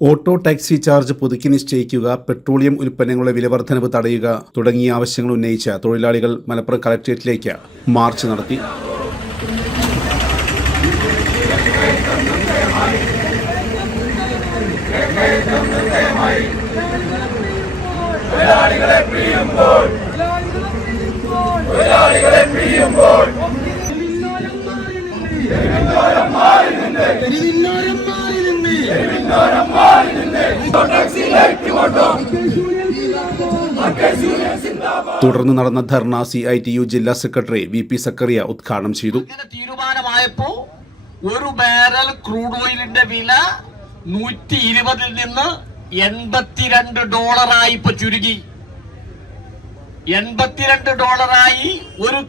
Auto taxi charge പുതുക്കി നിശ്ചയിക്കുക, petroleum ഉൽപ്പന്നങ്ങളുടെ വിലവർദ്ധനവ് തടയുക തുടങ്ങിയ ആവശ്യങ്ങൾ ഉന്നയിച്ച് തൊഴിലാളികൾ മലപ്പുറം കളക്ടറേറ്റിലേക്ക് മാർച്ച് നടത്തി. തുടർന്ന് നടന്ന ധർണ CITU ജില്ലാ സെക്രട്ടറി VP സക്കറിയ ഉദ്ഘാടനം ചെയ്തു. തീരുമാനമായപ്പോ ഒരു ബാരൽ ക്രൂഡ് ഓയിലിന്റെ വില 120 നിന്ന് $82 ഇപ്പൊ ചുരുങ്ങി. $82 ഒരു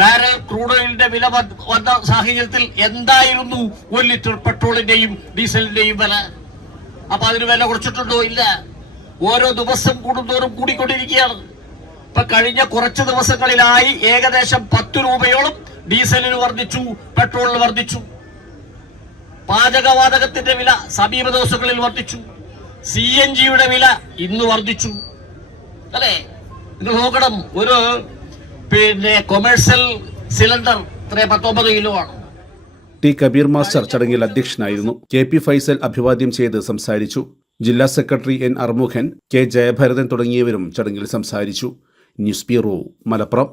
ബാരൽ ക്രൂഡ് ഓയിലിന്റെ വില വന്ന സാഹചര്യത്തിൽ എന്തായിരുന്നു 1 ലിറ്റർ പെട്രോളിന്റെയും ഡീസലിന്റെയും വില? അപ്പൊ അതിന് വില കുറച്ചിട്ടുണ്ടോ? ഇല്ല. ഓരോ ദിവസം കൂടുന്തോറും കൂടിക്കൊണ്ടിരിക്കുകയാണ്. ഇപ്പൊ കഴിഞ്ഞ കുറച്ച് ദിവസങ്ങളിലായി ഏകദേശം 10 രൂപയോളം ഡീസലിന് വർദ്ധിച്ചു, പെട്രോളിന് വർദ്ധിച്ചു. പാചകവാതകത്തിന്റെ വില സമീപ ദിവസങ്ങളിൽ വർദ്ധിച്ചു. CNGയുടെ വില ഇന്ന് വർദ്ധിച്ചു. അല്ലെ, നിങ്ങൾ നോക്കണം, ഒരു കൊമേഴ്സ്യൽ സിലിണ്ടർ 19 കിലോ ആണ്. T. കബീർ മാസ്റ്റർ ചടങ്ങിൽ അധ്യക്ഷനായിരുന്നു. KP ഫൈസൽ അഭിവാദ്യം ചെയ്ത് സംസാരിച്ചു. ജില്ലാ സെക്രട്ടറി N. അർമുഖൻ, K. ജയഭരതൻ തുടങ്ങിയവരും ചടങ്ങിൽ സംസാരിച്ചു. News bureau, Malappuram.